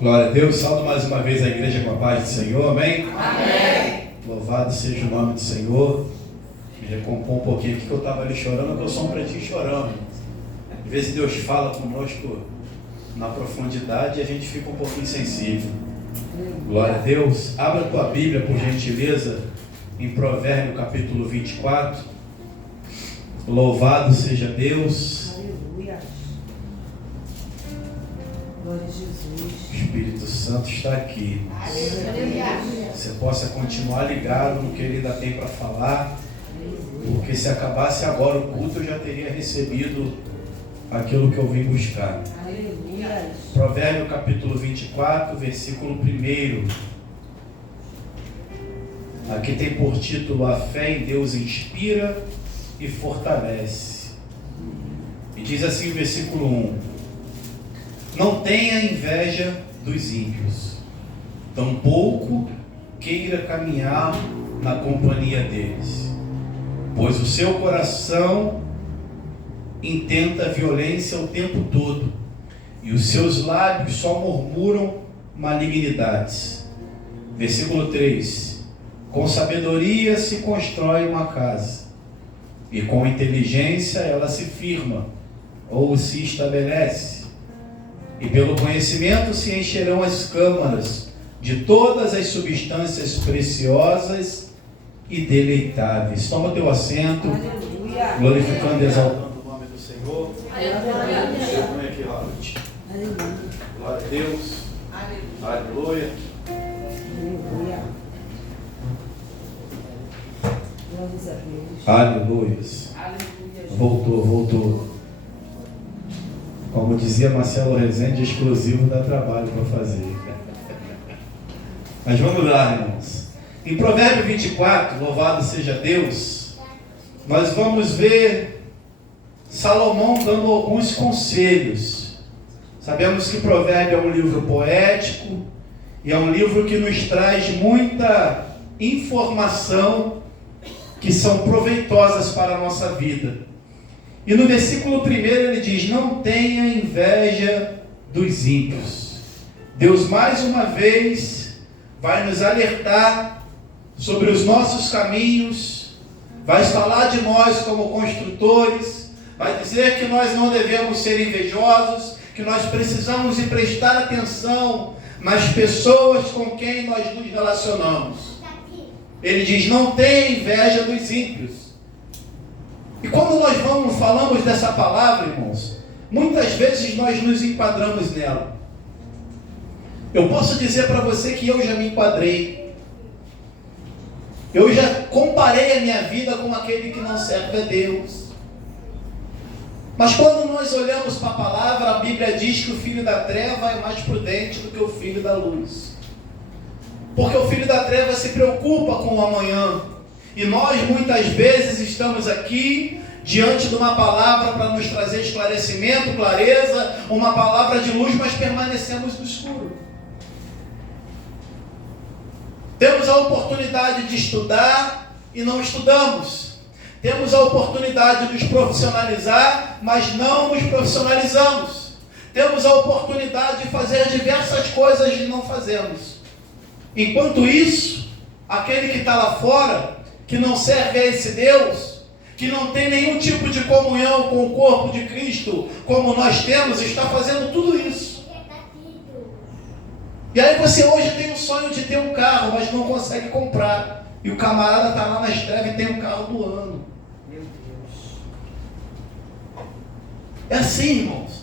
Glória a Deus, salve mais uma vez a igreja com a paz do Senhor, amém? Amém. Louvado seja o nome do Senhor. Me recompor um pouquinho aqui que eu estava ali chorando, porque eu sou um pretinho chorando. Às vezes Deus fala conosco na profundidade e a gente fica um pouquinho sensível. Glória a Deus. Abra a tua Bíblia, por gentileza, em Provérbio capítulo 24. Louvado seja Deus. Aleluia. Glória a Jesus. O Espírito Santo está aqui. Aleluia. Você possa continuar ligado no que Ele ainda tem para falar, porque se acabasse agora o culto, eu já teria recebido aquilo que eu vim buscar. Aleluia. Provérbio capítulo 24, versículo 1. Aqui tem por título: a fé em Deus inspira e fortalece. E diz assim o versículo 1: não tenha inveja dos ímpios, tampouco queira caminhar na companhia deles, pois o seu coração intenta violência o tempo todo, e os seus lábios só murmuram malignidades. Versículo 3: com sabedoria se constrói uma casa, e com inteligência ela se firma, ou se estabelece. E pelo conhecimento se encherão as câmaras de todas as substâncias preciosas e deleitáveis. Toma teu assento, Aleluia. glorificando e exaltando o nome do Senhor. Aleluia. Vem aqui, Robert. Aleluia. Glória a Deus. Aleluia. Aleluia. Glórias a Deus. Aleluia. Aleluia. Voltou. Como dizia Marcelo Rezende, exclusivo dá trabalho para fazer. Mas vamos lá, irmãos. Em Provérbio 24, louvado seja Deus, nós vamos ver Salomão dando alguns conselhos. Sabemos que Provérbio é um livro poético e é um livro que nos traz muita informação que são proveitosas para a nossa vida. E no versículo 1 ele diz: não tenha inveja dos ímpios. Deus mais uma vez vai nos alertar sobre os nossos caminhos, vai falar de nós como construtores, vai dizer que nós não devemos ser invejosos, que nós precisamos de prestar atenção nas pessoas com quem nós nos relacionamos. Ele diz: não tenha inveja dos ímpios. E quando nós falamos dessa palavra, irmãos, muitas vezes nós nos enquadramos nela. Eu posso dizer para você que eu já me enquadrei. Eu já comparei a minha vida com aquele que não serve a Deus. Mas quando nós olhamos para a palavra, a Bíblia diz que o filho da treva é mais prudente do que o filho da luz. Porque o filho da treva se preocupa com o amanhã. E nós muitas vezes estamos aqui diante de uma palavra para nos trazer esclarecimento, clareza, uma palavra de luz, mas permanecemos no escuro. Temos a oportunidade de estudar e não estudamos. Temos a oportunidade de nos profissionalizar, mas não nos profissionalizamos. Temos a oportunidade de fazer diversas coisas e não fazemos. Enquanto isso, aquele que está lá fora, que não serve a esse Deus, que não tem nenhum tipo de comunhão com o corpo de Cristo, como nós temos, está fazendo tudo isso. E aí você hoje tem o sonho de ter um carro, mas não consegue comprar. E o camarada está lá nas trevas e tem um carro do ano. Meu Deus. É assim, irmãos.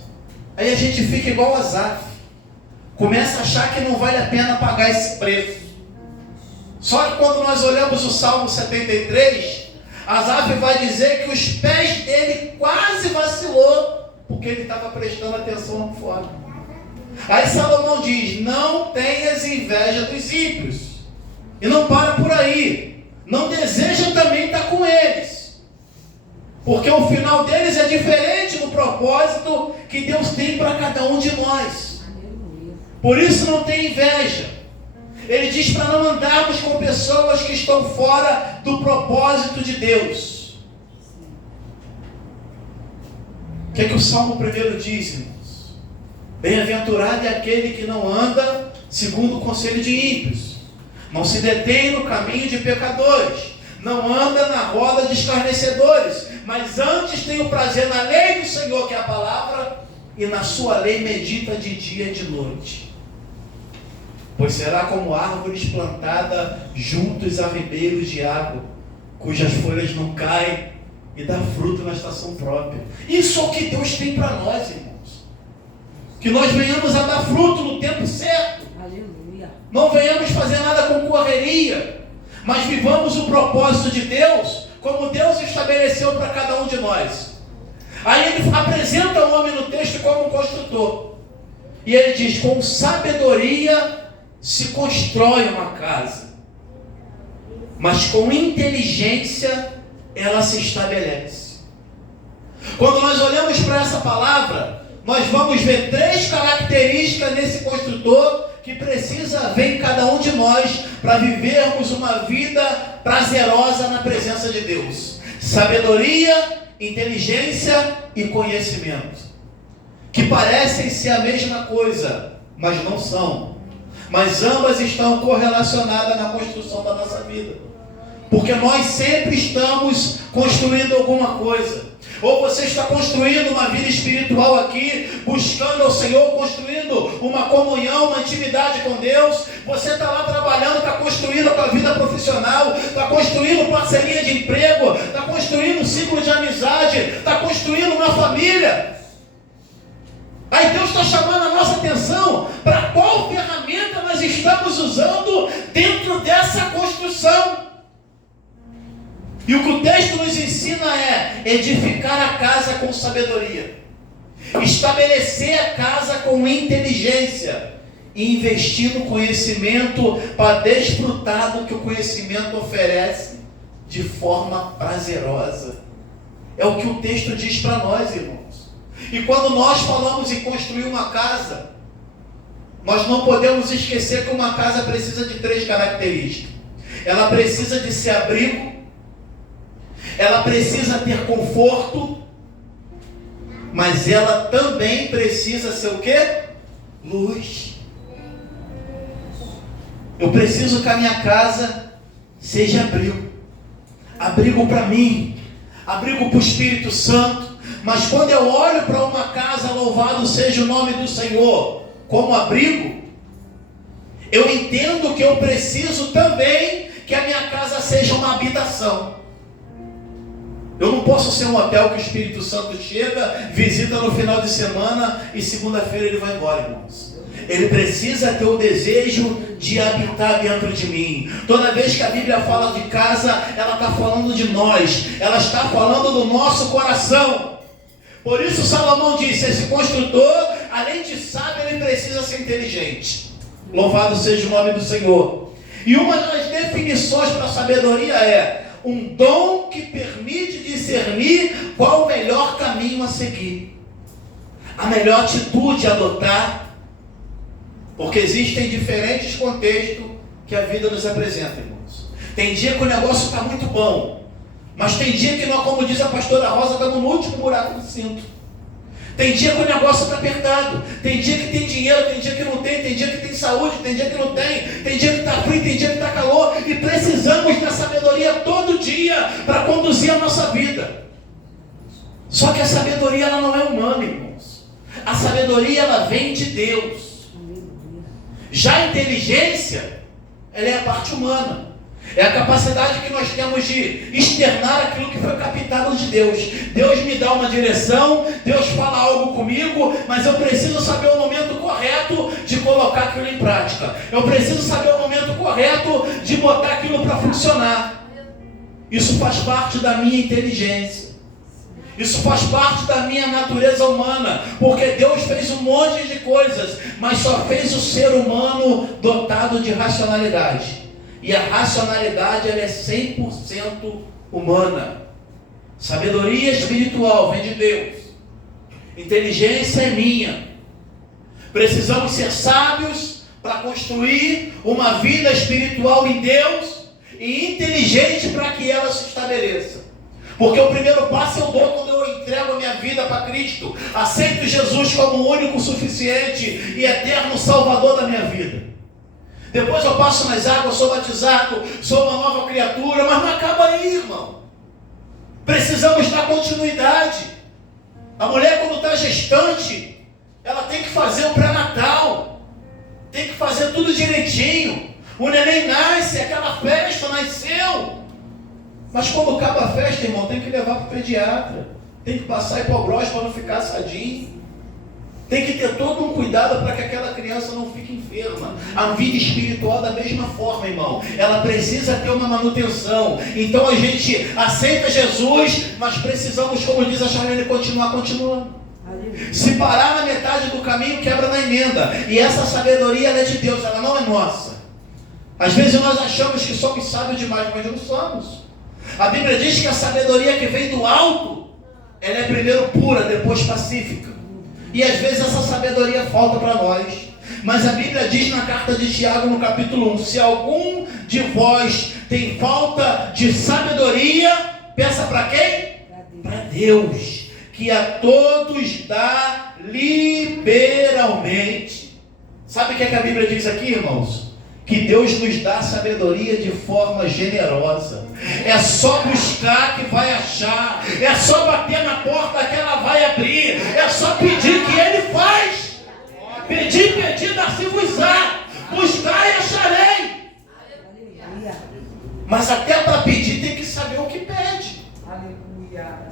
Aí a gente fica igual a Asaf. Começa a achar que não vale a pena pagar esse preço. Só que quando nós olhamos o Salmo 73, Asaf vai dizer que os pés dele quase vacilou, porque ele estava prestando atenção lá fora. Aí Salomão diz: não tenhas inveja dos ímpios. E não para por aí. Não deseja também estar com eles, porque o final deles é diferente do propósito que Deus tem para cada um de nós. Por isso não tem inveja. Ele diz para não andarmos com pessoas que estão fora do propósito de Deus. O que é que o Salmo 1 diz, irmãos? Bem-aventurado é aquele que não anda segundo o conselho de ímpios, não se detém no caminho de pecadores, não anda na roda de escarnecedores, mas antes tem o prazer na lei do Senhor, que é a palavra, e na sua lei medita de dia e de noite. Pois será como árvores plantadas juntos a ribeiros de água, cujas folhas não caem e dá fruto na estação própria. Isso é o que Deus tem para nós, irmãos. Que nós venhamos a dar fruto no tempo certo. Aleluia. Não venhamos fazer nada com correria, mas vivamos o propósito de Deus, como Deus estabeleceu para cada um de nós. Aí ele apresenta o homem no texto como um construtor. E ele diz: com sabedoria se constrói uma casa, mas com inteligência ela se estabelece. Quando nós olhamos para essa palavra, nós vamos ver 3 características nesse construtor que precisa haver em cada um de nós para vivermos uma vida prazerosa na presença de Deus: sabedoria, inteligência e conhecimento, que parecem ser a mesma coisa, mas não são. Mas ambas estão correlacionadas na construção da nossa vida, porque nós sempre estamos construindo alguma coisa. Ou você está construindo uma vida espiritual aqui, buscando ao Senhor, construindo uma comunhão, uma intimidade com Deus. Você está lá trabalhando, está construindo a tua vida profissional, está construindo parceria de emprego, está construindo um ciclo de amizade, está construindo uma família. Aí Deus está chamando a nossa atenção para qual ferramenta nós estamos usando dentro dessa construção. E o que o texto nos ensina é edificar a casa com sabedoria, estabelecer a casa com inteligência e investir no conhecimento para desfrutar do que o conhecimento oferece de forma prazerosa. É o que o texto diz para nós, irmãos. E quando nós falamos em construir uma casa, nós não podemos esquecer que uma casa precisa de 3 características. Ela precisa de ser abrigo, ela precisa ter conforto, mas ela também precisa ser o quê? Luz. Eu preciso que a minha casa seja abrigo. Abrigo para mim, abrigo para o Espírito Santo. Mas quando eu olho para uma casa, louvado seja o nome do Senhor, como abrigo, eu entendo que eu preciso também que a minha casa seja uma habitação. Eu não posso ser um hotel que o Espírito Santo chega, visita no final de semana e segunda-feira ele vai embora, irmãos. Ele precisa ter o desejo de habitar dentro de mim. Toda vez que a Bíblia fala de casa, ela está falando de nós, ela está falando do nosso coração. Por isso Salomão disse: esse construtor, além de sábio, ele precisa ser inteligente. Louvado seja o nome do Senhor. E uma das definições para a sabedoria é um dom que permite discernir qual o melhor caminho a seguir, a melhor atitude a adotar, porque existem diferentes contextos que a vida nos apresenta, irmãos. Tem dia que o negócio está muito bom, mas tem dia que nós, como diz a pastora Rosa, estamos no último buraco do cinto. Tem dia que o negócio está apertado, tem dia que tem dinheiro, tem dia que não tem dia que tem saúde, tem dia que não tem dia que está frio, tem dia que está calor, e precisamos da sabedoria todo dia para conduzir a nossa vida. Só que a sabedoria ela não é humana, irmãos. A sabedoria ela vem de Deus. Já a inteligência, ela é a parte humana. É a capacidade que nós temos de externar aquilo que foi captado de Deus. Deus me dá uma direção, Deus fala algo comigo, mas eu preciso saber o momento correto de colocar aquilo em prática. Eu preciso saber o momento correto de botar aquilo para funcionar. Isso faz parte da minha inteligência. Isso faz parte da minha natureza humana, porque Deus fez um monte de coisas, mas só fez o ser humano dotado de racionalidade. E a racionalidade ela é 100% humana. Sabedoria espiritual vem de Deus. Inteligência é minha. Precisamos ser sábios para construir uma vida espiritual em Deus e inteligente para que ela se estabeleça. Porque o primeiro passo eu dou quando eu entrego entrego a minha vida para Cristo, aceito Jesus como o único, suficiente e eterno Salvador da minha vida. Depois eu passo nas águas, sou batizado, sou uma nova criatura, mas não acaba aí, irmão. Precisamos dar continuidade. A mulher, quando está gestante, ela tem que fazer o pré-natal, tem que fazer tudo direitinho. O neném nasce, aquela festa nasceu. Mas quando acaba a festa, irmão, tem que levar para o pediatra, tem que passar hipoglós para não ficar assadinho. Tem que ter todo um cuidado para que aquela criança não fique enferma. A vida espiritual da mesma forma, irmão. Ela precisa ter uma manutenção. Então a gente aceita Jesus, mas precisamos, como diz a Charlene, continuar continuando. Se parar na metade do caminho, quebra na emenda. E essa sabedoria, ela é de Deus, ela não é nossa. Às vezes nós achamos que somos sábios demais, mas não somos. A Bíblia diz que a sabedoria que vem do alto, ela é primeiro pura, depois pacífica. E às vezes essa sabedoria falta para nós. Mas a Bíblia diz na carta de Tiago, no capítulo 1, se algum de vós tem falta de sabedoria, peça para quem? Para Deus, que a todos dá liberalmente. Sabe o que a Bíblia diz aqui, irmãos? Que Deus nos dá sabedoria de forma generosa. É só buscar que vai achar. É só bater na porta que ela vai abrir. É só pedir que Ele faz. Pedir, dar-se-vos-á. Buscar e acharei. Mas até para pedir tem que saber o que pede.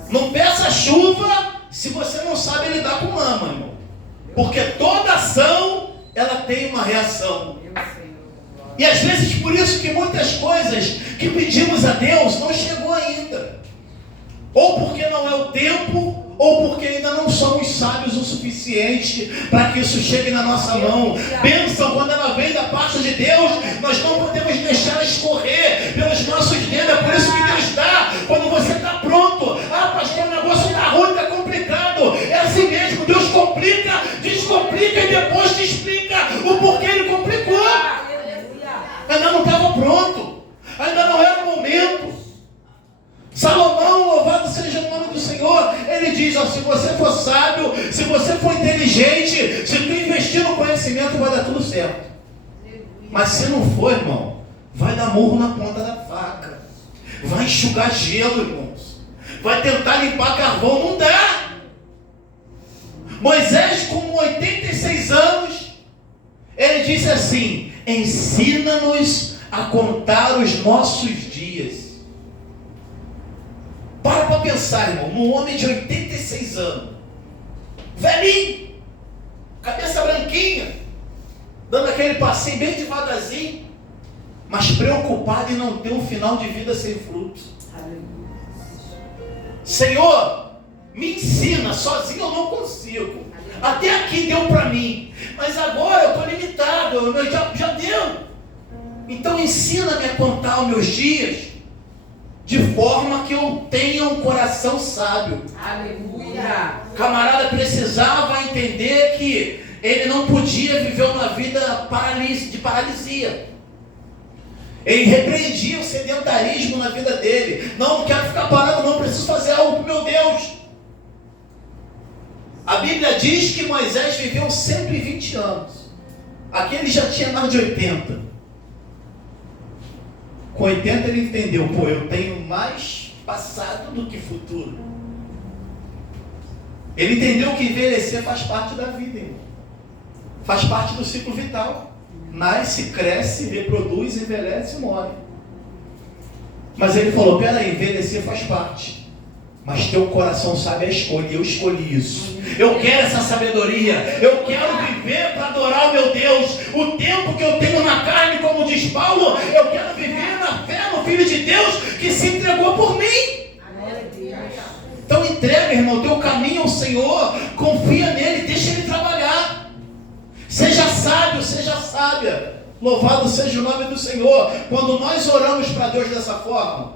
Não peça chuva se você não sabe lidar com lama, irmão. Porque toda ação, ela tem uma reação. E às vezes por isso que muitas coisas que pedimos a Deus não chegou ainda. Ou porque não é o tempo, ou porque ainda não somos sábios o suficiente para que isso chegue na nossa mão. Bênção, quando ela vem da parte de Deus, nós não podemos deixar ela escorrer pelos nossos dedos. É por isso que Deus dá quando você está pronto. Ah, pastor, o negócio está ruim, está complicado. É assim mesmo, Deus complica, descomplica e depois te explica o porquê Ele complicou. Ainda não estava pronto, ainda não era o momento. Salomão, louvado seja o nome do Senhor, ele diz, ó, se você for sábio, se você for inteligente, se tu investir no conhecimento, vai dar tudo certo. Mas se não for, irmão, vai dar murro na ponta da faca, vai enxugar gelo, irmãos, vai tentar limpar carvão, não dá. Moisés, com 86 anos, ele disse assim: ensina-nos a contar os nossos dias. Para pensar, irmão, num homem de 86 anos, velhinho, cabeça branquinha, dando aquele passeio bem devagarzinho, mas preocupado em não ter um final de vida sem fruto. Senhor, me ensina, sozinho eu não consigo. Até aqui deu para mim, mas agora eu estou limitado, já deu. Então ensina-me a contar os meus dias, de forma que eu tenha um coração sábio. Aleluia. O camarada precisava entender que ele não podia viver uma vida de paralisia. Ele repreendia o sedentarismo na vida dele. Não quero ficar parado, não preciso fazer algo para meu Deus. A Bíblia diz que Moisés viveu 120 anos. Aqui ele já tinha mais de 80. Com 80 ele entendeu, eu tenho mais passado do que futuro. Ele entendeu que envelhecer faz parte da vida, irmão. Faz parte do ciclo vital. Nasce, cresce, reproduz, envelhece e morre. Mas ele falou, peraí, envelhecer faz parte. Mas teu coração sabe a escolha, eu escolhi isso. Eu quero essa sabedoria, eu quero viver para adorar o meu Deus. O tempo que eu tenho na carne, como diz Paulo, eu quero viver na fé no Filho de Deus que se entregou por mim. Então entrega, irmão, teu caminho ao Senhor, confia nele, deixa ele trabalhar. Seja sábio, seja sábia. Louvado seja o nome do Senhor. Quando nós oramos para Deus dessa forma,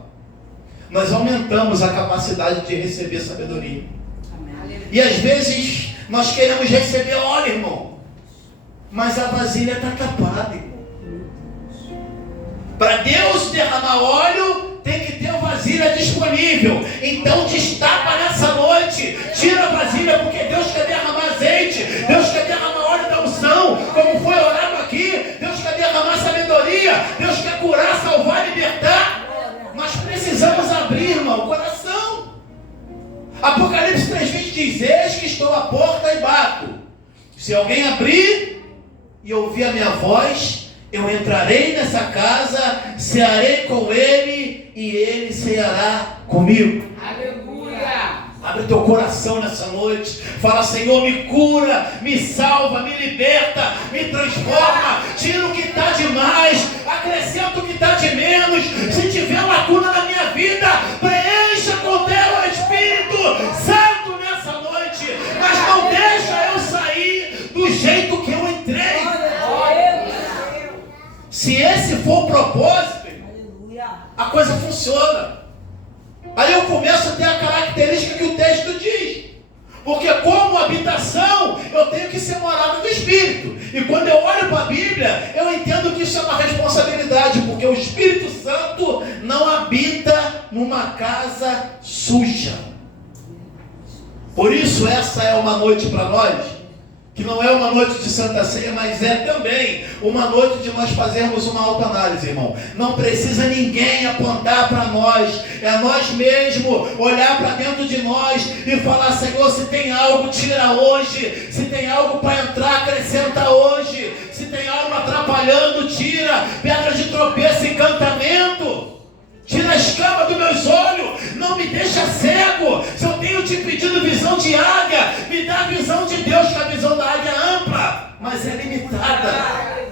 nós aumentamos a capacidade de receber sabedoria. Amém. E às vezes nós queremos receber óleo, irmão, mas a vasilha está tapada, irmão. Para Deus derramar óleo, tem que ter uma vasilha disponível. Então destapa nessa noite, Apocalipse 3:20 diz: eis que estou à porta e bato. Se alguém abrir e ouvir a minha voz, eu entrarei nessa casa, cearei com ele e ele ceará comigo. Aleluia. Abre teu coração nessa noite. Fala: Senhor, me cura, me salva, me liberta, me transforma. Tira o que está demais, acrescenta o que está de menos. Se tiver lacuna na minha vida, preencha com teu Espírito Santo nessa noite. Mas não deixa eu sair do jeito que eu entrei. Se esse for o propósito, a coisa funciona. Aí eu começo a ter a característica que o texto diz. Porque como habitação, eu tenho que ser morada do Espírito. E quando eu olho para a Bíblia, eu entendo que isso é uma responsabilidade. Porque o Espírito Santo não habita numa casa suja. Por isso essa é uma noite para nós, que não é uma noite de Santa Ceia, mas é também uma noite de nós fazermos uma autoanálise, irmão. Não precisa ninguém apontar para nós, é nós mesmos olhar para dentro de nós e falar: Senhor, se tem algo, tira hoje. Se tem algo para entrar, acrescenta hoje. Se tem algo atrapalhando, tira. Pedra de tropeço, encantamento. Tira a escama dos meus olhos, não me deixa cego. Se eu tenho te pedido visão de águia, me dá a visão de Deus, que a visão da águia é ampla, mas é limitada.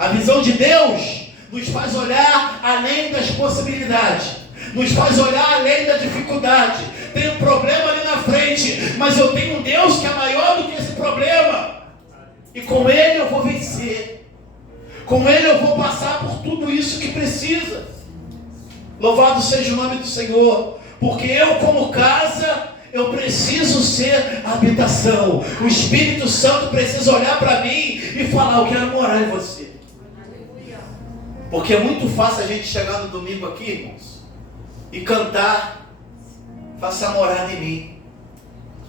A visão de Deus nos faz olhar além das possibilidades, nos faz olhar além da dificuldade. Tem um problema ali na frente, mas eu tenho um Deus que é maior do que esse problema, e com Ele eu vou vencer, com Ele eu vou passar por tudo isso que precisa. Louvado seja o nome do Senhor, porque eu, como casa, eu preciso ser habitação. O Espírito Santo precisa olhar para mim e falar: eu quero morar em você. Porque é muito fácil a gente chegar no domingo aqui, irmãos, e cantar: faça morada em mim.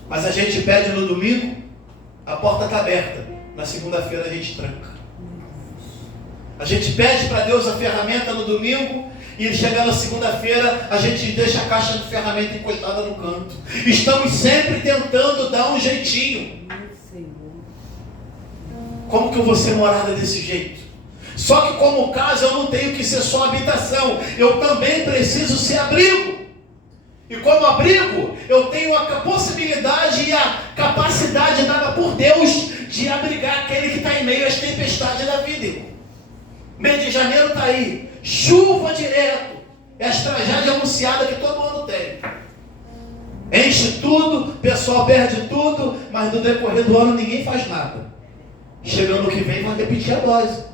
Mas a gente pede no domingo, a porta está aberta. Na segunda-feira a gente tranca. A gente pede para Deus a ferramenta no domingo, e chega na segunda-feira, a gente deixa a caixa de ferramenta encostada no canto. Estamos sempre tentando dar um jeitinho. Como que eu vou ser morada desse jeito? Só que como casa eu não tenho que ser só habitação. Eu também preciso ser abrigo. E como abrigo, eu tenho a possibilidade e a capacidade dada por Deus de abrigar aquele que está em meio às tempestades da vida, irmão. Mês de janeiro está aí. Chuva direto, é as tragédias anunciadas que todo mundo tem. Enche tudo, o pessoal perde tudo, mas no decorrer do ano ninguém faz nada. Chegando o que vem, vai repetir a dose.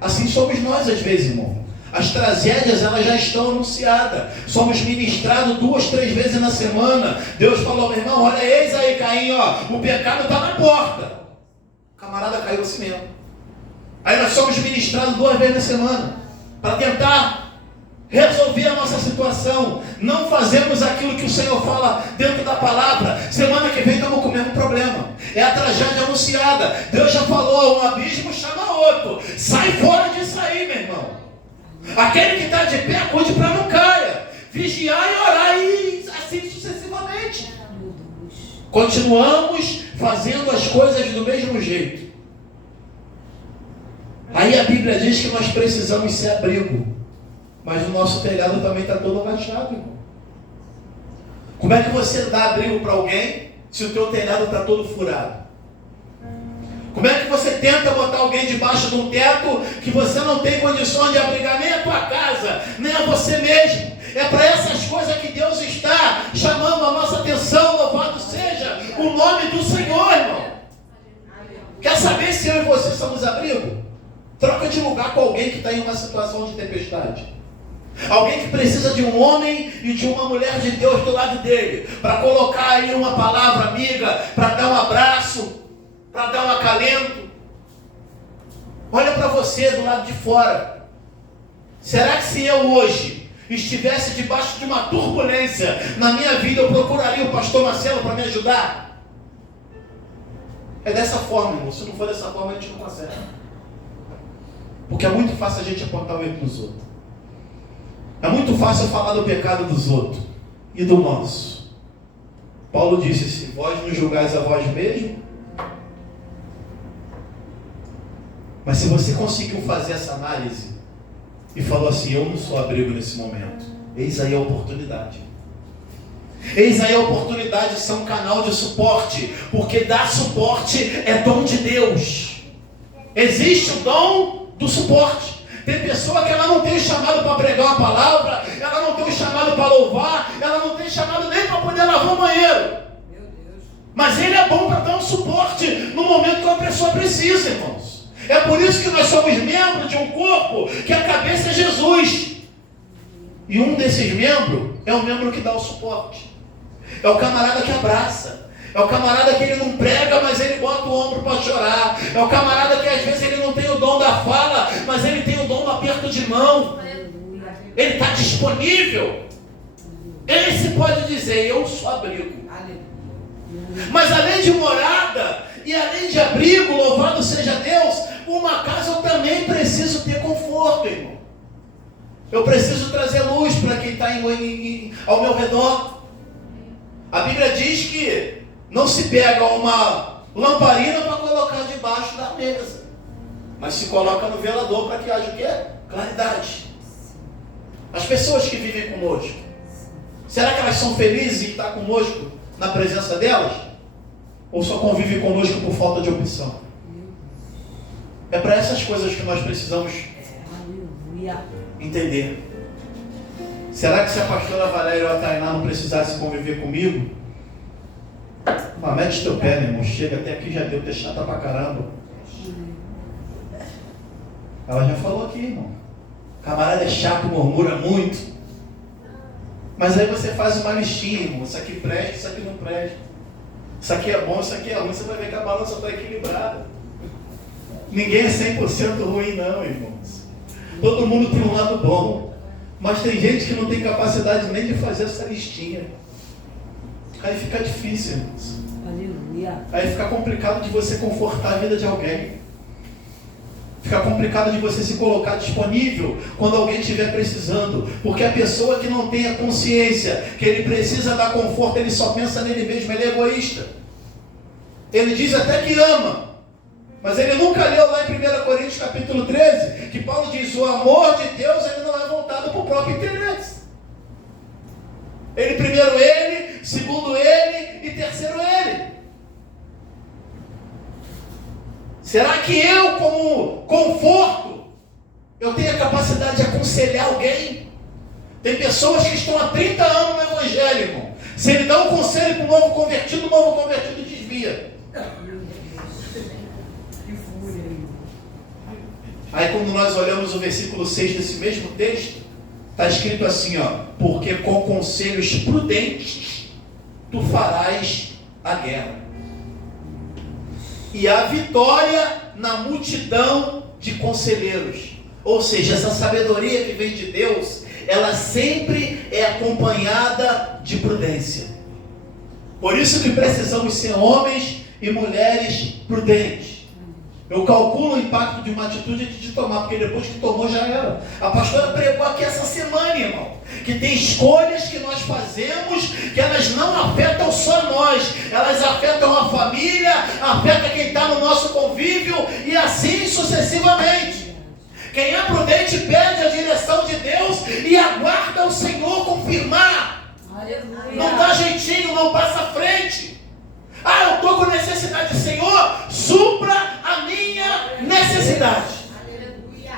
Assim somos nós às vezes, irmão. As tragédias, elas já estão anunciadas. Somos ministrados 2, 3 vezes na semana. Deus falou: meu irmão, olha, eis aí, Caim, ó, o pecado está na porta. O camarada caiu assim mesmo. Aí nós somos ministrados 2 vezes na semana, para tentar resolver a nossa situação. Não fazemos aquilo que o Senhor fala dentro da palavra. Semana que vem estamos com o mesmo problema. É a tragédia anunciada. Deus já falou: um abismo chama outro. Sai fora disso aí, meu irmão. Aquele que está de pé, cuide para não caia. Vigiar e orar, e assim sucessivamente. Continuamos fazendo as coisas do mesmo jeito. Aí a Bíblia diz que nós precisamos ser abrigo, mas o nosso telhado também está todo rachado, irmão. Como é que você dá abrigo para alguém se o teu telhado está todo furado? Como é que você tenta botar alguém debaixo de um teto que você não tem condições de abrigar nem a tua casa, nem a você mesmo? É para essas coisas que Deus está chamando a nossa atenção. Louvado seja o nome do Senhor, irmão. Quer saber se eu e você somos abrigo? Troca de lugar com alguém que está em uma situação de tempestade. Alguém que precisa de um homem e de uma mulher de Deus do lado dele, para colocar aí uma palavra amiga, para dar um abraço, para dar um acalento. Olha para você do lado de fora. Será que se eu hoje estivesse debaixo de uma turbulência na minha vida, eu procuraria o pastor Marcelo para me ajudar? É dessa forma, irmão. Se não for dessa forma, a gente não consegue. Porque é muito fácil a gente apontar o erro dos outros. É muito fácil falar do pecado dos outros e do nosso. Paulo disse: se vós não julgais a vós mesmo. Mas se você conseguiu fazer essa análise e falou assim: eu não sou abrigo nesse momento, eis aí a oportunidade. Eis aí a oportunidade de ser um canal de suporte, porque dar suporte é dom de Deus. Existe o dom do suporte. Tem pessoa que ela não tem o chamado para pregar uma palavra, ela não tem o chamado para louvar, ela não tem chamado nem para poder lavar o banheiro. Mas ele é bom para dar um suporte no momento que a pessoa precisa, irmãos. É por isso que nós somos membros de um corpo que a cabeça é Jesus. E um desses membros é o membro que dá o suporte. É o camarada que abraça. É o camarada que ele não prega, mas ele bota o ombro para chorar. É o camarada que às vezes ele não tem o dom da fala, mas ele tem o dom do aperto de mão. Ele está disponível. Esse pode dizer: eu sou abrigo. Mas além de morada e além de abrigo, louvado seja Deus, uma casa eu também preciso ter conforto, irmão. Eu preciso trazer luz para quem está ao meu redor. A Bíblia diz que não se pega uma lamparina para colocar debaixo da mesa, mas se coloca no velador para que haja o quê? Claridade. As pessoas que vivem conosco, será que elas são felizes em estar conosco na presença delas? Ou só convivem conosco por falta de opção? É para essas coisas que nós precisamos entender. Será que se a pastora Valéria ou a Tainá não precisasse conviver comigo? Mas mete teu pé, meu irmão. Chega, até aqui já deu, ter chata pra caramba. Ela já falou aqui, irmão. Camarada é chato, murmura muito. Mas aí você faz uma listinha, irmão. Isso aqui presta, isso aqui não presta. Isso aqui é bom, isso aqui é ruim. Você vai ver que a balança está equilibrada. Ninguém é 100% ruim, não, irmãos. Todo mundo tem um lado bom. Mas tem gente que não tem capacidade nem de fazer essa listinha. Aí fica difícil, irmãos. Aleluia. Aí fica complicado de você confortar a vida de alguém. Fica complicado de você se colocar disponível quando alguém estiver precisando. Porque a pessoa que não tem a consciência que ele precisa dar conforto, ele só pensa nele mesmo, ele é egoísta. Ele diz até que ama. Mas ele nunca leu lá em 1 Coríntios capítulo 13, que Paulo diz: o amor de Deus ele não é voltado para o próprio interesse. Ele primeiro ele, segundo ele e terceiro ele. Será que eu, como conforto, eu tenho a capacidade de aconselhar alguém? Tem pessoas que estão há 30 anos no Evangelho, irmão. Se ele dá um conselho para o novo convertido desvia. Aí quando nós olhamos o versículo 6 desse mesmo texto, está escrito assim, ó: porque com conselhos prudentes tu farás a guerra, e a vitória na multidão de conselheiros. Ou seja, essa sabedoria que vem de Deus, ela sempre é acompanhada de prudência. Por isso que precisamos ser homens e mulheres prudentes. Eu calculo o impacto de uma atitude de tomar, porque depois que tomou já era. A pastora pregou aqui essa semana, irmão, que tem escolhas que nós fazemos, que elas não afetam só nós, elas afetam a família, afetam quem está no nosso convívio e assim sucessivamente. Quem é prudente pede a direção de Deus e aguarda o Senhor confirmar. Aleluia. Não dá jeitinho, não passa à frente. Ah, eu estou com necessidade, Senhor, supra a minha necessidade. Aleluia.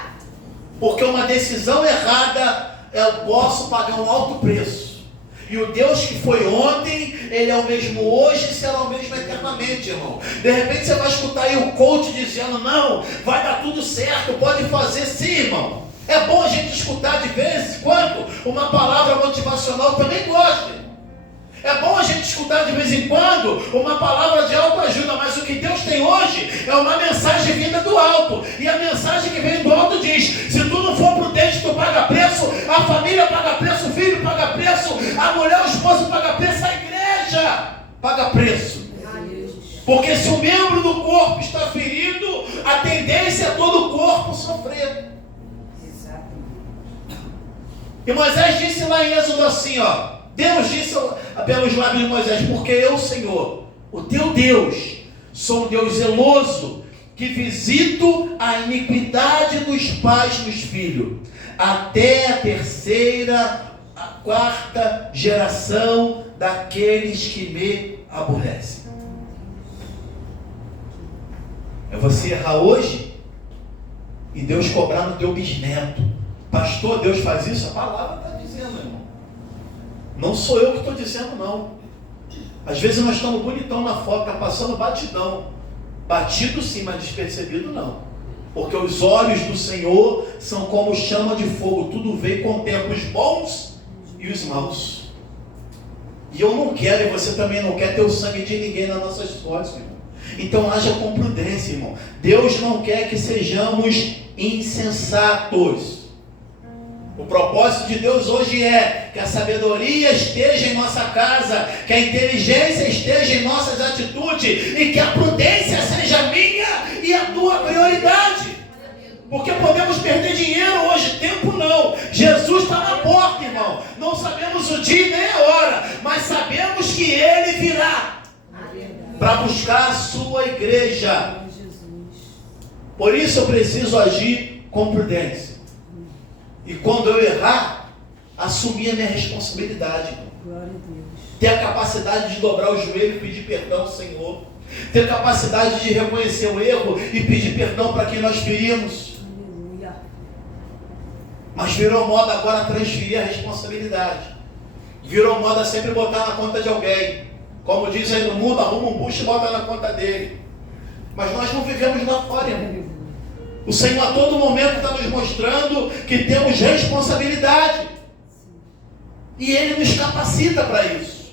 Porque uma decisão errada, eu posso pagar um alto preço. E o Deus que foi ontem, Ele é o mesmo hoje e será o mesmo eternamente, irmão. De repente você vai escutar aí o coach dizendo: não, vai dar tudo certo, pode fazer sim, irmão. É bom a gente escutar de vez em quando uma palavra motivacional, eu também gosto. É bom a gente escutar de vez em quando uma palavra de autoajuda, mas o que Deus tem hoje é uma mensagem vinda do alto. E a mensagem que vem do alto diz: se tu não for prudente, tu paga preço, a família paga preço, o filho paga preço, a mulher, o esposo paga preço, a igreja paga preço. Porque se o membro do corpo está ferido, a tendência é todo o corpo sofrer. E Moisés disse lá em Êxodo assim, ó: Deus disse pelos lábios de Moisés: porque eu, Senhor, o teu Deus, sou um Deus zeloso, que visito a iniquidade dos pais nos filhos, até a terceira, a quarta geração daqueles que me aborrecem. É você errar hoje e Deus cobrar no teu bisneto. Pastor, Deus faz isso? A palavra está dizendo, irmão. Não sou eu que estou dizendo, não. Às vezes nós estamos bonitão na foto, está passando batidão. Batido sim, mas despercebido não. Porque os olhos do Senhor são como chama de fogo. Tudo vê e contempla os bons e os maus. E eu não quero, e você também não quer, ter o sangue de ninguém nas nossas fotos, irmão. Então haja com prudência, irmão. Deus não quer que sejamos insensatos. O propósito de Deus hoje é que a sabedoria esteja em nossa casa, que a inteligência esteja em nossas atitudes e que a prudência seja a minha e a tua prioridade. Porque podemos perder dinheiro hoje, tempo não. Jesus está na porta, irmão. Não sabemos o dia nem a hora, mas sabemos que Ele virá para buscar a sua igreja. Por isso eu preciso agir com prudência. E quando eu errar, assumir a minha responsabilidade. Glória a Deus. Ter a capacidade de dobrar o joelho e pedir perdão ao Senhor. Ter a capacidade de reconhecer o erro e pedir perdão para quem nós ferimos. Aleluia. Mas virou moda agora transferir a responsabilidade. Virou moda sempre botar na conta de alguém. Como diz aí no mundo, arruma um bucho e bota na conta dele. Mas nós não vivemos lá fora, irmão. O Senhor a todo momento está nos mostrando que temos responsabilidade. E Ele nos capacita para isso.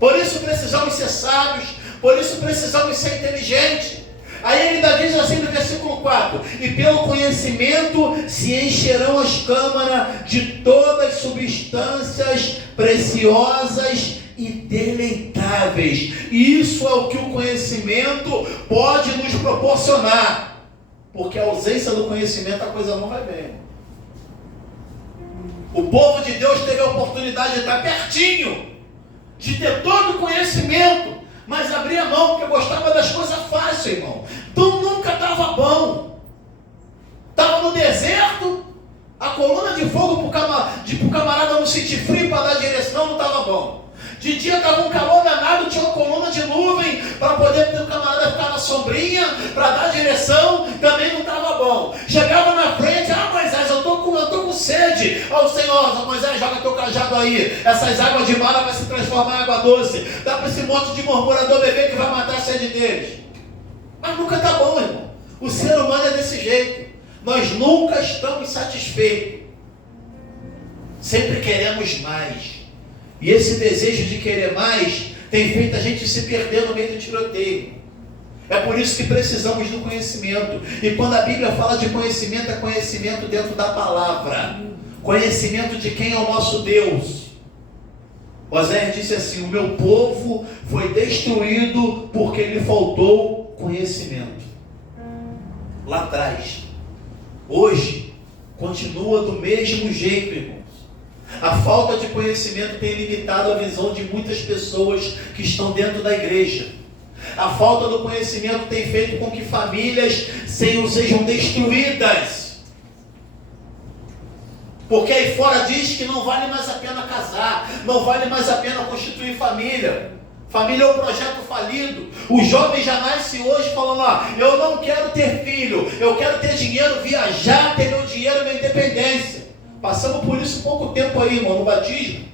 Por isso precisamos ser sábios. Por isso precisamos ser inteligentes. Aí ele ainda diz assim no versículo 4: e pelo conhecimento se encherão as câmaras de todas as substâncias preciosas e deleitáveis. Isso é o que o conhecimento pode nos proporcionar. Porque a ausência do conhecimento, a coisa não vai bem. O povo de Deus teve a oportunidade de estar pertinho, de ter todo o conhecimento, mas abria mão, porque gostava das coisas fáceis, irmão. Então nunca estava bom. Estava no deserto, a coluna de fogo para o camarada não sentir frio para dar direção, não estava bom. De dia estava um calor danado, tinha uma coluna de nuvem para poder o camarada ficar na sombrinha, para dar direção, também não estava bom. Chegava na frente: Moisés, eu estou com sede. O Senhor: Moisés, joga teu cajado aí, essas águas de mar vai se transformar em água doce. Dá para esse monte de murmurador beber que vai matar a sede deles. Mas nunca está bom, irmão. O ser humano é desse jeito. Nós nunca estamos satisfeitos. Sempre queremos mais. E esse desejo de querer mais tem feito a gente se perder no meio do tiroteio. É por isso que precisamos do conhecimento. E quando a Bíblia fala de conhecimento, é conhecimento dentro da palavra. Conhecimento de quem é o nosso Deus. Oséias disse assim: o meu povo foi destruído porque lhe faltou conhecimento. Lá atrás. Hoje, continua do mesmo jeito, irmão. A falta de conhecimento tem limitado a visão de muitas pessoas que estão dentro da igreja. A falta do conhecimento tem feito com que famílias sejam destruídas. Porque aí fora diz que não vale mais a pena casar, não vale mais a pena constituir família. Família é um projeto falido. O jovem já nasce hoje falando: eu não quero ter filho, eu quero ter dinheiro, viajar, ter meu dinheiro, minha independência. Passamos por isso pouco tempo aí, irmão, no batismo.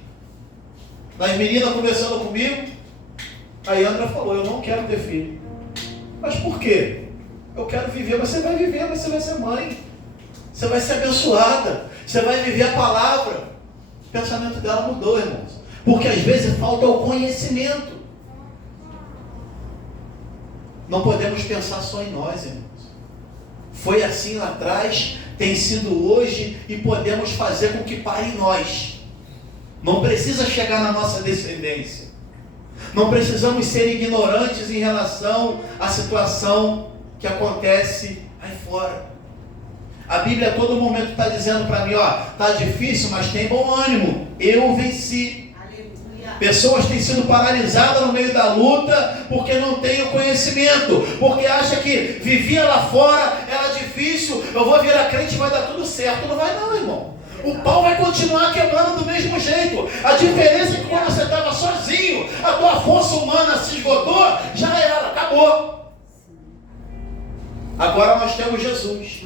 As meninas conversando comigo. Aí Andra falou: eu não quero ter filho. Mas por quê? Eu quero viver. Você vai viver, você vai ser mãe. Você vai ser abençoada. Você vai viver a palavra. O pensamento dela mudou, irmãos. Porque às vezes falta o conhecimento. Não podemos pensar só em nós, irmãos. Foi assim lá atrás, tem sido hoje e podemos fazer com que pare em nós. Não precisa chegar na nossa descendência. Não precisamos ser ignorantes em relação à situação que acontece aí fora. A Bíblia a todo momento está dizendo para mim: está difícil, mas tem bom ânimo. Eu venci. Pessoas têm sido paralisadas no meio da luta porque não têm o conhecimento, porque acha que vivia lá fora, era difícil, eu vou virar crente e vai dar tudo certo. Não vai não, irmão. O pau vai continuar quebrando do mesmo jeito. A diferença é que quando você estava sozinho, a tua força humana se esgotou, já era, acabou. Agora nós temos Jesus.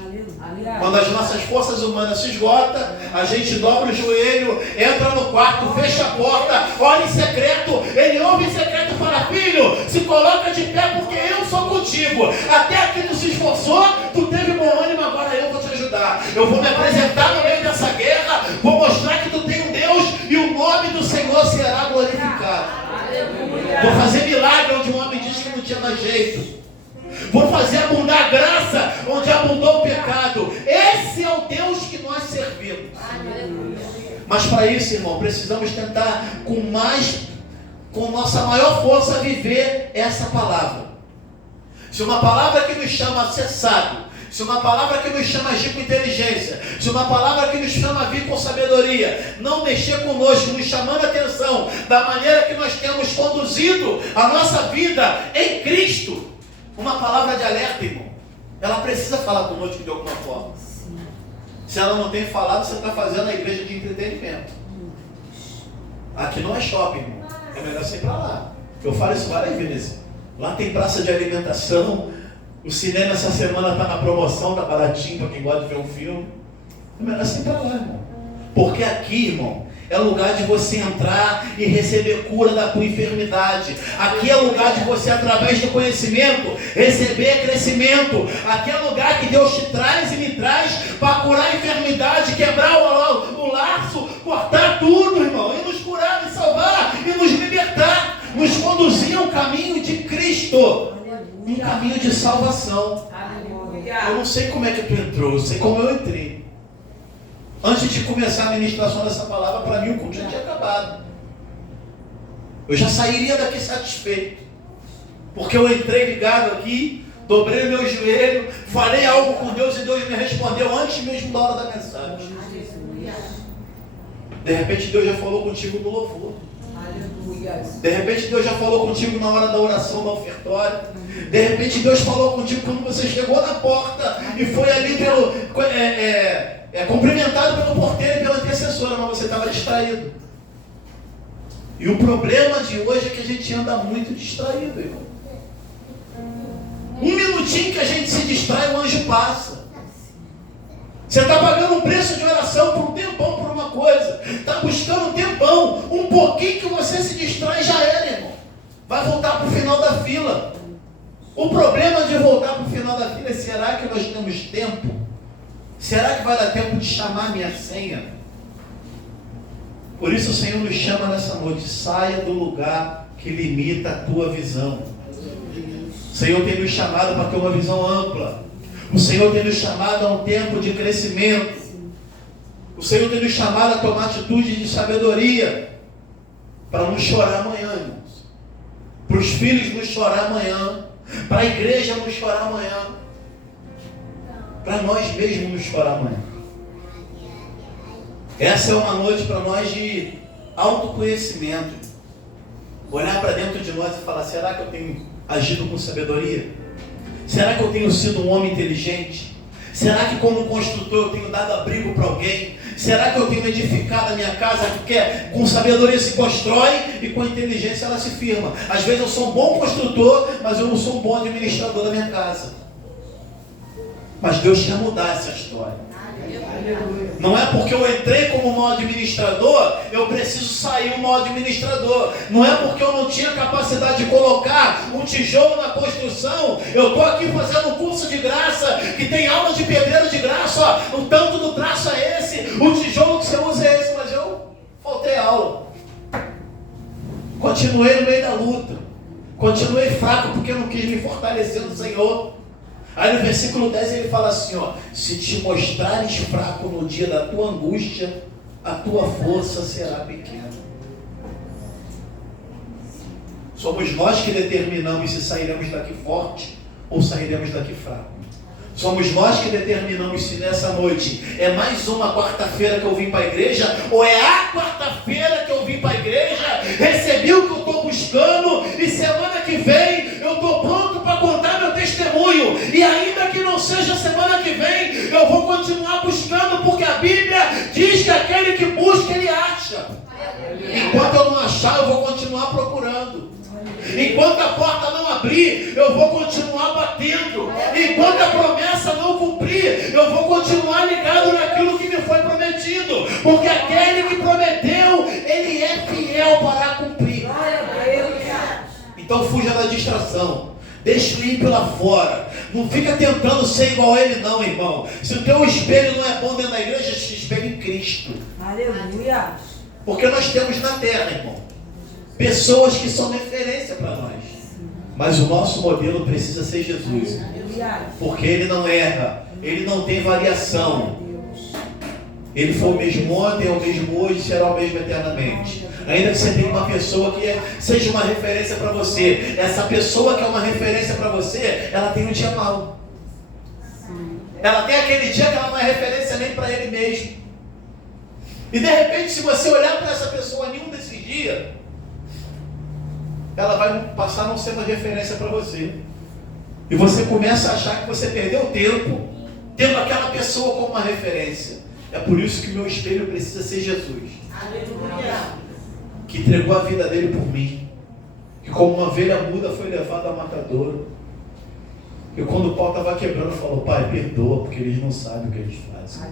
Quando as nossas forças humanas se esgotam, a gente dobra o joelho, entra no quarto, fecha a porta, ora em secreto, ele ouve em secreto e fala: filho, se coloca de pé porque eu sou contigo. Até aqui tu se esforçou, tu teve bom ânimo, agora eu vou te ajudar. Eu vou me apresentar no meio dessa guerra, vou mostrar que tu tem um Deus e o nome do Senhor será glorificado. Vou fazer milagre onde o homem diz que não tinha mais jeito. Vou fazer abundar a graça onde abundou o pecado. Esse é o Deus que nós servimos. Mas para isso, irmão, precisamos tentar com nossa maior força viver essa palavra. Se uma palavra que nos chama a ser sábio, se uma palavra que nos chama a agir com inteligência, se uma palavra que nos chama a vir com sabedoria, não mexer conosco, nos chamando a atenção da maneira que nós temos conduzido a nossa vida em Cristo, uma palavra de alerta, irmão, ela precisa falar conosco de alguma forma. Se ela não tem falado, você está fazendo a igreja de entretenimento. Aqui não é shopping, irmão. É melhor você ir para lá. Eu falo isso várias vezes. Lá tem praça de alimentação. O cinema essa semana está na promoção, está baratinho para quem gosta de ver um filme. É melhor você ir para lá, irmão. Porque aqui, irmão, é lugar de você entrar e receber cura da tua enfermidade. Aqui é lugar de você, através do conhecimento, receber crescimento. Aqui é lugar que Deus te traz e me traz para curar a enfermidade, quebrar o laço, cortar tudo, irmão, e nos curar, nos salvar e nos libertar, nos conduzir a um caminho de Cristo, um caminho de salvação. Eu não sei como é que tu entrou, eu sei como eu entrei. Antes de começar a ministração dessa palavra, para mim o culto já tinha acabado. Eu já sairia daqui satisfeito. Porque eu entrei ligado aqui, dobrei o meu joelho, falei algo com Deus e Deus me respondeu antes mesmo da hora da mensagem. De repente Deus já falou contigo no louvor. De repente Deus já falou contigo na hora da oração, da ofertória. De repente Deus falou contigo quando você chegou na porta e foi ali cumprimentado pelo porteiro e pela intercessora, mas você estava distraído. E o problema de hoje é que a gente anda muito distraído, irmão. Um minutinho que a gente se distrai, o anjo passa. Você está pagando um preço de oração por um tempão por uma coisa. Está buscando um tempão. Um pouquinho que você se distrai já era, irmão. Vai voltar para o final da fila. O problema de voltar para o final da fila é: será que nós temos tempo? Será que vai dar tempo de chamar a minha senha? Por isso o Senhor nos chama nessa noite: saia do lugar que limita a tua visão. O Senhor tem nos chamado para ter uma visão ampla. O Senhor tem nos chamado a um tempo de crescimento. O Senhor tem nos chamado a tomar atitude de sabedoria, para não chorar amanhã, irmãos. Para os filhos não chorar amanhã, para a igreja não chorar amanhã, para nós mesmos não chorar amanhã. Essa é uma noite para nós de autoconhecimento. Olhar para dentro de nós e falar: será que eu tenho agido com sabedoria? Será que eu tenho sido um homem inteligente? Será que como construtor eu tenho dado abrigo para alguém? Será que eu tenho edificado a minha casa? Porque com sabedoria se constrói e com inteligência ela se firma. Às vezes eu sou um bom construtor, mas eu não sou um bom administrador da minha casa. Mas Deus quer mudar essa história. Não é porque eu entrei como mau administrador, eu preciso sair um mau administrador. Não é porque eu não tinha capacidade de colocar um tijolo na construção. Eu estou aqui fazendo um curso de graça, que tem aula de pedreiro de graça. Ó, o tanto do traço é esse, o tijolo que você usa é esse, mas eu faltei aula. Continuei no meio da luta. Continuei fraco porque não quis me fortalecer no Senhor. Aí no versículo 10 ele fala assim, ó: se te mostrares fraco no dia da tua angústia, a tua força será pequena. Somos nós que determinamos se sairemos daqui forte ou sairemos daqui fraco. Somos nós que determinamos se nessa noite é mais uma quarta-feira que eu vim para a igreja, ou é a quarta-feira que eu vim para a igreja receber E ainda que não seja semana que vem, eu vou continuar buscando, porque a Bíblia diz que aquele que busca, ele acha. Enquanto eu não achar, eu vou continuar procurando. Enquanto a porta não abrir, eu vou continuar batendo. Enquanto a promessa não cumprir, eu vou continuar ligado naquilo que me foi prometido. Porque aquele que prometeu, ele é fiel para cumprir. Então fuja da distração. Deixa o ímpio lá fora. Não fica tentando ser igual a ele não, irmão. Se o teu espelho não é bom dentro da igreja, se espelhe em Cristo. Aleluia. Porque nós temos na terra, irmão, pessoas que são referência para nós. Mas o nosso modelo precisa ser Jesus. Porque ele não erra. Ele não tem variação. Ele foi o mesmo ontem, é o mesmo hoje, será o mesmo eternamente. Ainda que você tenha uma pessoa que seja uma referência para você, essa pessoa que é uma referência para você, ela tem um dia mau. Ela tem aquele dia que ela não é referência nem para ele mesmo. E de repente, se você olhar para essa pessoa nenhum desses dias, ela vai passar a não ser uma referência para você. E você começa a achar que você perdeu tempo tendo aquela pessoa como uma referência. É por isso que o meu espelho precisa ser Jesus. Aleluia. Que entregou a vida dele por mim. Que como uma ovelha muda foi levado ao matadouro. E quando o pau estava quebrando, falou: Pai, perdoa, porque eles não sabem o que eles fazem.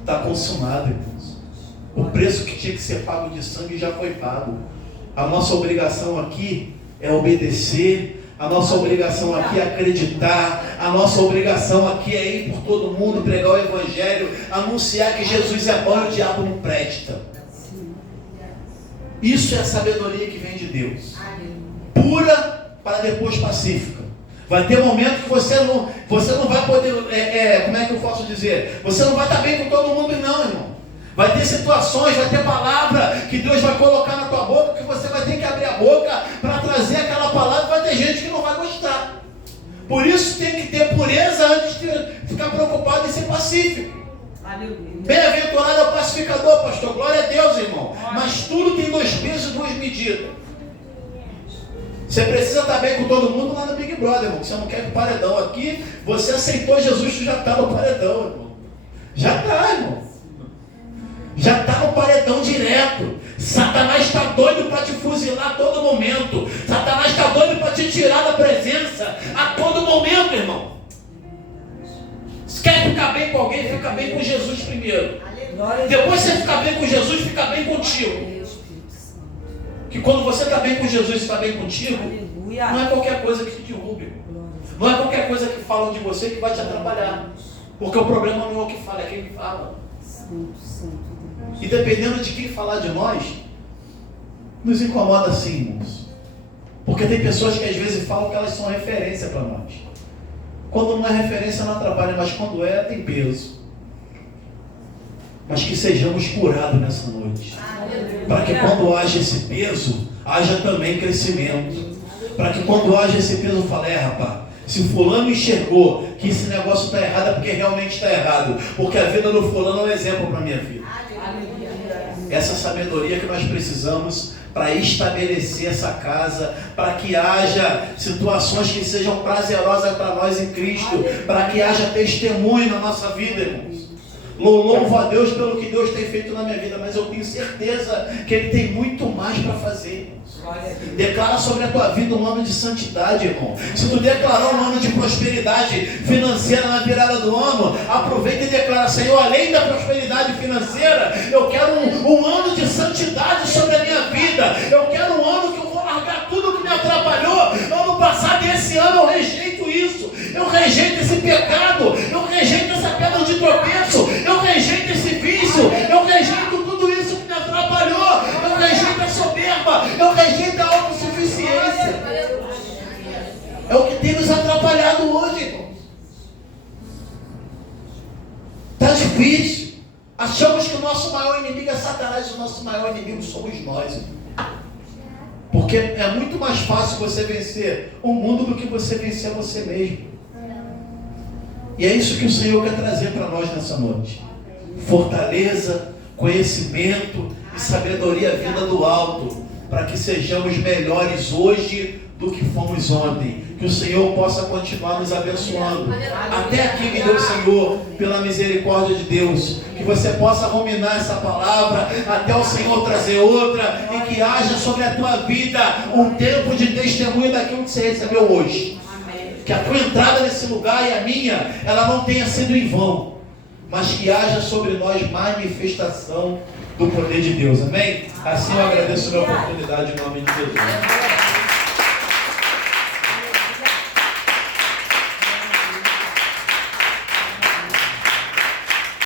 Está consumado, irmãos. O preço que tinha que ser pago de sangue já foi pago. A nossa obrigação aqui é obedecer. A nossa obrigação aqui é acreditar. A nossa obrigação aqui é ir por todo mundo, pregar o Evangelho, anunciar que Jesus é bom e o diabo não presta. Isso é a sabedoria que vem de Deus. Pura para depois pacífica. Vai ter momento que você não vai poder, como é que eu posso dizer? Você não vai estar bem com todo mundo não, irmão. Vai ter situações, vai ter palavra que Deus vai colocar na tua boca, que você vai ter que abrir a boca para trazer aquela palavra. Vai ter gente que não vai gostar. Por isso tem que ter pureza antes de ficar preocupado em ser pacífico. Bem-aventurado é o pacificador, pastor. Glória a Deus, irmão. Mas tudo tem 2 pesos e 2 medidas. Você precisa estar bem com todo mundo lá no Big Brother, irmão. Você não quer o paredão aqui. Você aceitou Jesus, tu já está no paredão, irmão. Já está, irmão. Já está no paredão direto. Satanás está doido para te fuzilar a todo momento. Satanás está doido para te tirar da presença a todo momento, irmão. Se quer ficar bem com alguém, fica bem com Jesus primeiro. Depois você ficar bem com Jesus, fica bem contigo. Que quando você está bem com Jesus e está bem contigo, não é qualquer coisa que te derrube. Não é qualquer coisa que falam de você que vai te atrapalhar. Porque o problema não é o que fala, é quem fala. E dependendo de quem falar de nós, nos incomoda sim, irmãos. Porque tem pessoas que às vezes falam que elas são referência para nós. Quando não é referência não atrapalha, mas quando é, tem peso. Mas que sejamos curados nessa noite. Para que quando haja esse peso, haja também crescimento. Para que quando haja esse peso, fale: rapaz, se fulano enxergou que esse negócio está errado, é porque realmente está errado. Porque a vida do fulano é um exemplo para a minha vida. Essa sabedoria que nós precisamos para estabelecer essa casa, para que haja situações que sejam prazerosas para nós em Cristo, para que haja testemunho na nossa vida, irmãos. Louvo a Deus pelo que Deus tem feito na minha vida, mas eu tenho certeza que Ele tem muito mais para fazer. Declara sobre a tua vida um ano de santidade, irmão. Se tu declarar um ano de prosperidade financeira na virada do ano, aproveita e declara: Senhor, além da prosperidade financeira, eu quero um ano de santidade sobre a minha vida. Eu quero um ano que eu vou largar tudo que me atrapalhou ano passado, e esse ano eu rejeito isso. Eu rejeito esse pecado. Eu rejeito essa pedra de tropeço. Eu rejeito esse vício. Eu rejeito tudo isso que me atrapalhou. Eu rejeito a soberba. Eu rejeito a autossuficiência. É o que tem nos atrapalhado hoje, irmão. Está difícil. Achamos que o nosso maior inimigo é Satanás. O nosso maior inimigo somos nós, irmão. Porque é muito mais fácil você vencer o mundo do que você vencer você mesmo. E é isso que o Senhor quer trazer para nós nessa noite. Fortaleza, conhecimento e sabedoria vinda do alto. para que sejamos melhores hoje do que fomos ontem. Que o Senhor possa continuar nos abençoando. Até aqui me deu o Senhor, pela misericórdia de Deus. Que você possa ruminar essa palavra, até o Senhor trazer outra, e que haja sobre a tua vida um tempo de testemunho daquilo que você recebeu hoje. Que a tua entrada nesse lugar e a minha, ela não tenha sido em vão, mas que haja sobre nós manifestação do poder de Deus. Amém? Assim eu agradeço a minha oportunidade em nome de Jesus.